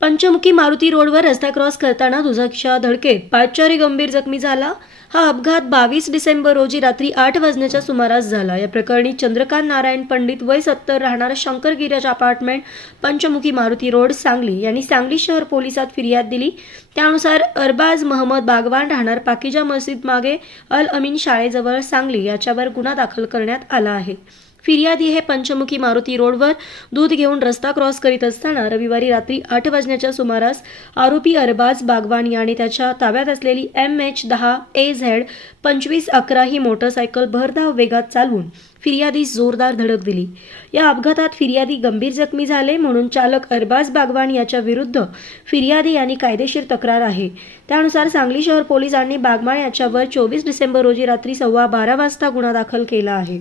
पंचमुखी मारुती रोडवर रस्ता क्रॉस करताना दुचाकीच्या धडकेत पाचारी गंभीर जखमी झाला. हा अपघात बावीस डिसेंबर रोजी रात्री आठ वाजण्याच्या सुमारास झाला. या प्रकरणी चंद्रकांत नारायण पंडित वय सत्तर राहणार शंकर गिरज अपार्टमेंट पंचमुखी मारुती रोड सांगली. यांनी सांगली शहर पोलिसात फिर्याद दिली. त्यानुसार अरबाज महम्मद बागवान राहणार पाकिजा मस्जिद मागे अल अमीन शाळेजवळ सांगली याच्यावर गुन्हा दाखल करण्यात आला आहे. फिर्यादी हे पंचमुखी मारुती रोडवर दूध घेऊन रस्ता क्रॉस करीत असताना रविवारी रात्री आठ वाजण्याच्या सुमारास आरोपी अरबाज बागवान याने त्याच्या ताब्यात असलेली एम एच दहा ए झेड पंचवीस अकरा ही मोटरसायकल भरधाव वेगात चालवून फिर्यादीस जोरदार धडक दिली. या अपघातात फिर्यादी गंभीर जखमी झाले म्हणून चालक अरबाज बागवान याच्या विरुद्ध फिर्यादी यांनी कायदेशीर तक्रार आहे. त्यानुसार सांगली शहर पोलिसांनी बागवान याच्यावर चोवीस डिसेंबर रोजी रात्री सव्वा बारा वाजता गुन्हा दाखल केला आहे.